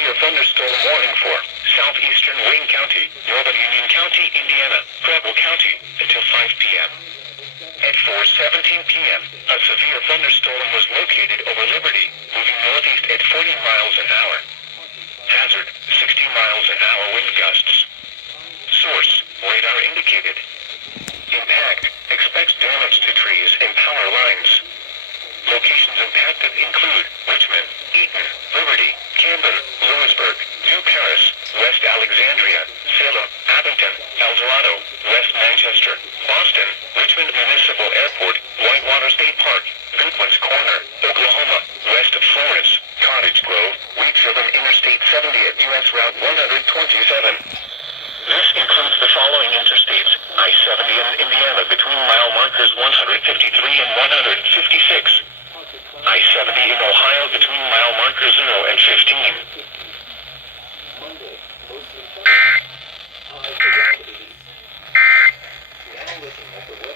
severe thunderstorm warning for southeastern Wayne County, northern Union County, Indiana, Preble County, until 5 p.m. At 4:17 p.m., a severe thunderstorm was located over Liberty, moving northeast at 40 miles an hour. Hazard, 60 miles an hour wind gusts. Source, radar indicated. Impact, expects damage to trees and power lines. Locations impacted include Richmond, Eaton, Liberty, Camden, Lewisburg, New Paris, West Alexandria, Salem, Abington, El Dorado, West Manchester, Boston, Richmond Municipal Airport, Whitewater State Park, Goodwin's Corner, Oklahoma, west of Florence, Cottage Grove, Wheatfield and Interstate 70 at U.S. Route 127. This includes the following interstates: I-70 in Indiana between mile markers 153 and 156. I-70 in Ohio between mile markers 0 and 15. Now looking at the